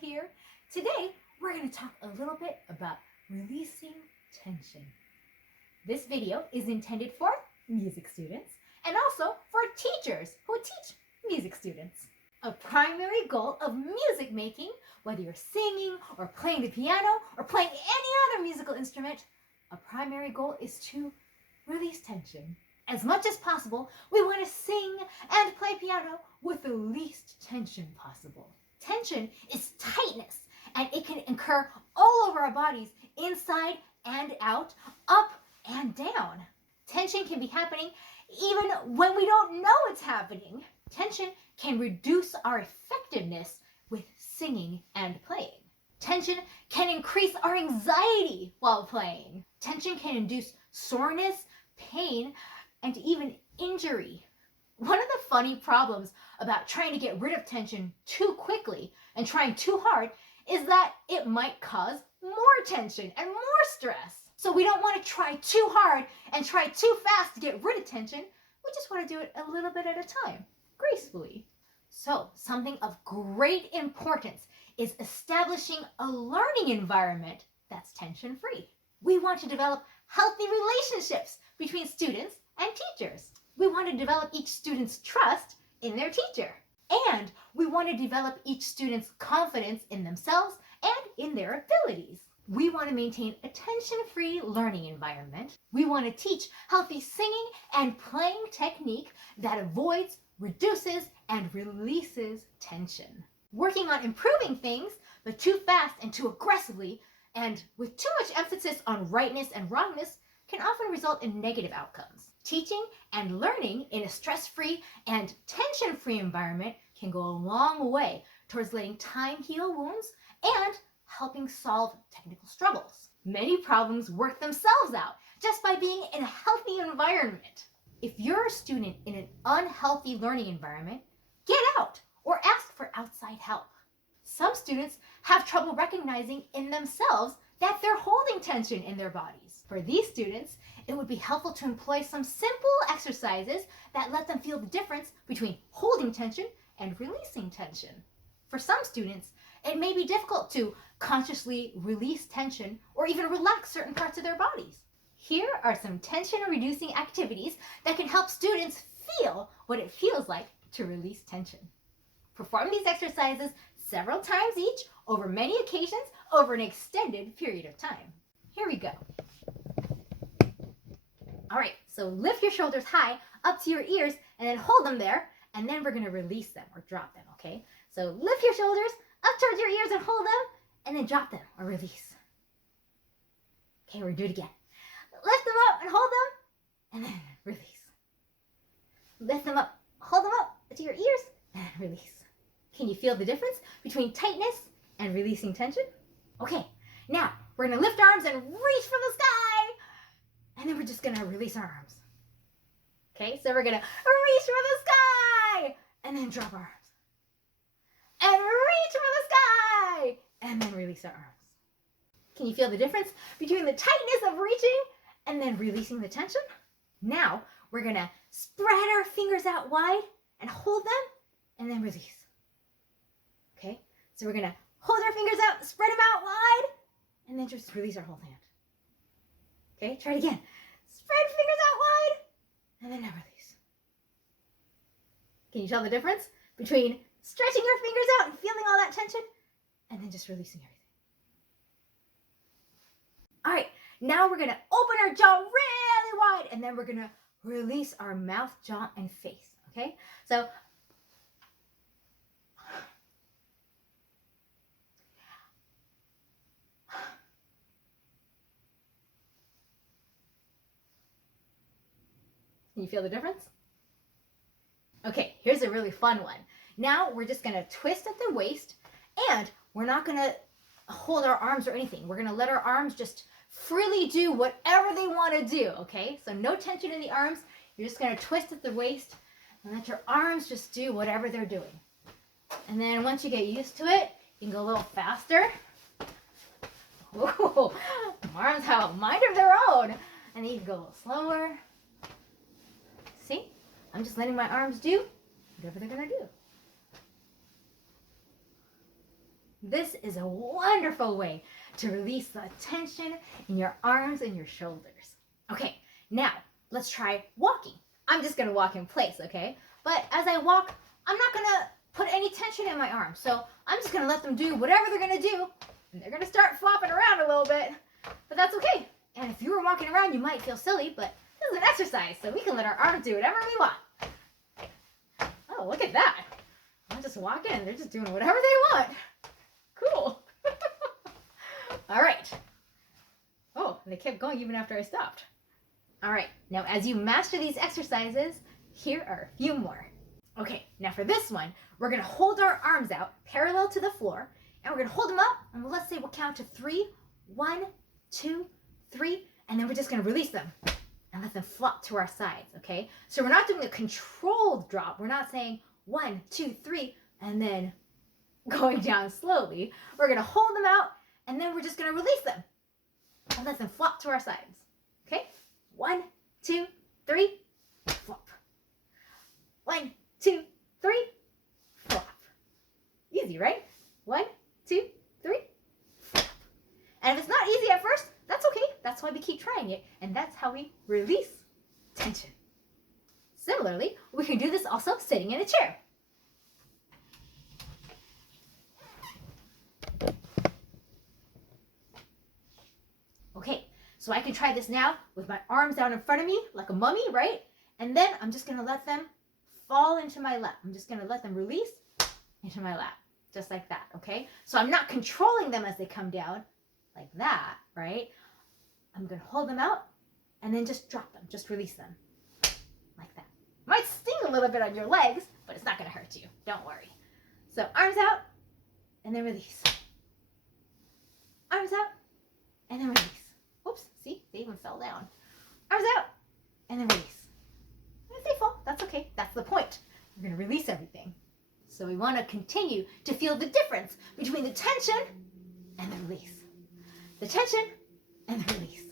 here. Today, we're going to talk a little bit about releasing tension. This video is intended for music students and also for teachers who teach music students. A primary goal of music making, whether you're singing or playing the piano or playing any other musical instrument, a primary goal is to release tension. As much as possible, we want to sing and play piano with the least tension possible. Tension is tightness, and it can occur all over our bodies, inside and out, up and down. Tension can be happening even when we don't know it's happening. Tension can reduce our effectiveness with singing and playing. Tension can increase our anxiety while playing. Tension can induce soreness, pain, and even injury. One of the funny problems about trying to get rid of tension too quickly and trying too hard is that it might cause more tension and more stress. So we don't want to try too hard and try too fast to get rid of tension. We just want to do it a little bit at a time, gracefully. So something of great importance is establishing a learning environment that's tension-free. We want to develop healthy relationships between students and teachers. We want to develop each student's trust in their teacher. And we want to develop each student's confidence in themselves and in their abilities. We want to maintain a tension-free learning environment. We want to teach healthy singing and playing technique that avoids, reduces, and releases tension. Working on improving things, but too fast and too aggressively, and with too much emphasis on rightness and wrongness, can often result in negative outcomes. Teaching and learning in a stress-free and tension-free environment can go a long way towards letting time heal wounds and helping solve technical struggles. Many problems work themselves out just by being in a healthy environment. If you're a student in an unhealthy learning environment, get out or ask for outside help. Some students have trouble recognizing in themselves that they're holding tension in their bodies. For these students, it would be helpful to employ some simple exercises that let them feel the difference between holding tension and releasing tension. For some students, it may be difficult to consciously release tension or even relax certain parts of their bodies. Here are some tension-reducing activities that can help students feel what it feels like to release tension. Perform these exercises several times each over many occasions over an extended period of time. Here we go. All right, so lift your shoulders high up to your ears and then hold them there, and then we're gonna release them or drop them, okay? So lift your shoulders up towards your ears and hold them, and then drop them or release. Okay, we're gonna do it again. Lift them up and hold them, and then release. Lift them up, hold them up to your ears, and release. Can you feel the difference between tightness and releasing tension? Okay, now we're gonna lift our arms and reach for the sky, and then we're just gonna release our arms. Okay, so we're gonna reach for the sky, and then drop our arms. And reach for the sky, and then release our arms. Can you feel the difference between the tightness of reaching and then releasing the tension? Now, we're gonna spread our fingers out wide and hold them, and then release. Okay, so we're gonna hold our fingers out, spread them out wide, and then just release our whole hand. Okay, try it again. Spread fingers out wide, and then now release. Can you tell the difference between stretching your fingers out and feeling all that tension, and then just releasing everything? All right, now we're gonna open our jaw really wide, and then we're gonna release our mouth, jaw, and face, okay? So, can you feel the difference? Okay, here's a really fun one. Now we're just gonna twist at the waist, and we're not gonna hold our arms or anything. We're gonna let our arms just freely do whatever they wanna do, okay? So no tension in the arms. You're just gonna twist at the waist and let your arms just do whatever they're doing. And then once you get used to it, you can go a little faster. Whoa, arms have a mind of their own. And then you can go a little slower. See? I'm just letting my arms do whatever they're gonna do. This is a wonderful way to release the tension in your arms and your shoulders. Okay, now let's try walking. I'm just gonna walk in place, okay? But as I walk, I'm not gonna put any tension in my arms. So I'm just gonna let them do whatever they're gonna do. And they're gonna start flopping around a little bit, but that's okay. And if you were walking around, you might feel silly, but this is an exercise, so we can let our arms do whatever we want. Oh, look at that. I'm just walking and they're just doing whatever they want. Cool. All right. Oh, they kept going even after I stopped. All right, now as you master these exercises, here are a few more. Okay, now for this one, we're gonna hold our arms out parallel to the floor, and we're gonna hold them up, and let's say we'll count to 3. 1, 2, 3, and then we're just gonna release them and let them flop to our sides, okay? So we're not doing a controlled drop. We're not saying 1, 2, 3, and then going down slowly. We're gonna hold them out, and then we're just gonna release them and let them flop to our sides, okay? 1, 2, 3, flop. 1, 2, 3, flop. Easy, right? 1, 2, 3, flop. And if it's not easy at first, that's okay. That's why we keep trying it, and that's how we release tension. Similarly, we can do this also sitting in a chair. Okay, so I can try this now with my arms down in front of me like a mummy, right? And then I'm just gonna let them fall into my lap. I'm just gonna let them release into my lap, just like that, okay? So I'm not controlling them as they come down like that, right? I'm gonna hold them out and then just drop them, just release them like that. Might sting a little bit on your legs, but it's not gonna hurt you, don't worry. So arms out and then release. Arms out and then release. Oops, see, they even fell down. Arms out and then release. And if they fall, that's okay, that's the point. We're gonna release everything. So we wanna continue to feel the difference between the tension and the release. The tension and the release.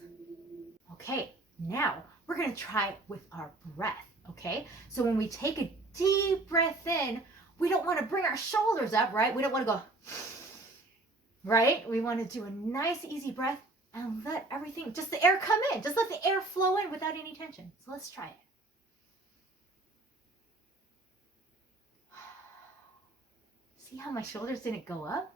Okay, now we're gonna try with our breath, okay? So when we take a deep breath in, we don't wanna bring our shoulders up, right? We don't wanna go, right? We wanna do a nice easy breath and let everything, just the air come in. Just let the air flow in without any tension. So let's try it. See how my shoulders didn't go up?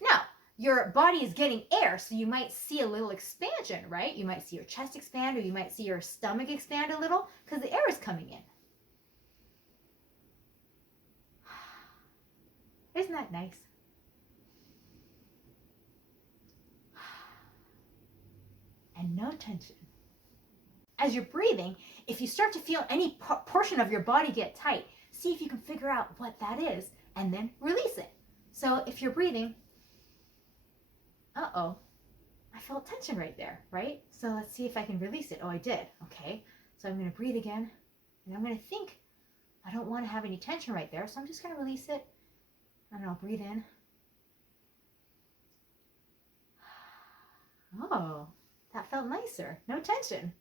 Now, your body is getting air, so you might see a little expansion, right? You might see your chest expand, or you might see your stomach expand a little because the air is coming in. Isn't that nice? And no tension. As you're breathing, if you start to feel any portion of your body get tight, see if you can figure out what that is and then release it. So if you're breathing, uh-oh, I felt tension right there, right? So let's see if I can release it. Oh, I did. Okay. So I'm going to breathe again, and I'm going to think I don't want to have any tension right there, so I'm just going to release it, and I'll breathe in. Oh, that felt nicer. No tension.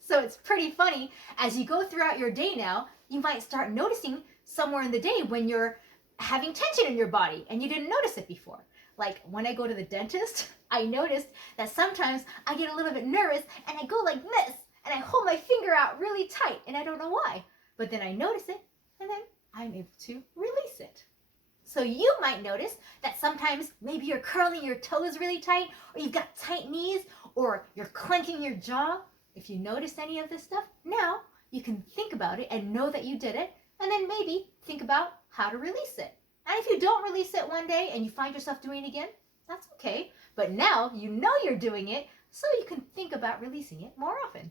So it's pretty funny. As you go throughout your day now, you might start noticing somewhere in the day when you're having tension in your body and you didn't notice it before. Like when I go to the dentist, I noticed that sometimes I get a little bit nervous and I go like this and I hold my finger out really tight and I don't know why. But then I notice it and then I'm able to release it. So you might notice that sometimes maybe you're curling your toes really tight, or you've got tight knees, or you're clenching your jaw. If you notice any of this stuff, now you can think about it and know that you did it, and then maybe think about how to release it. And if you don't release it one day and you find yourself doing it again, that's okay. But now you know you're doing it, so you can think about releasing it more often.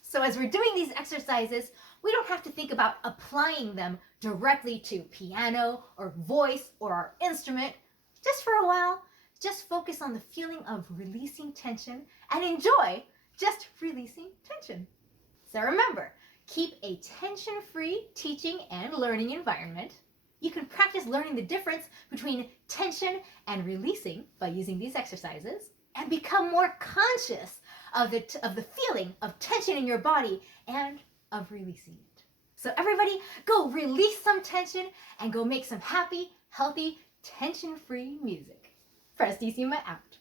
So as we're doing these exercises, we don't have to think about applying them directly to piano or voice or our instrument. Just for a while, just focus on the feeling of releasing tension and enjoy just releasing tension. So remember, keep a tension-free teaching and learning environment. You can practice learning the difference between tension and releasing by using these exercises, and become more conscious of the feeling of tension in your body and of releasing it. So everybody, go release some tension and go make some happy, healthy tension-free music. Presto out.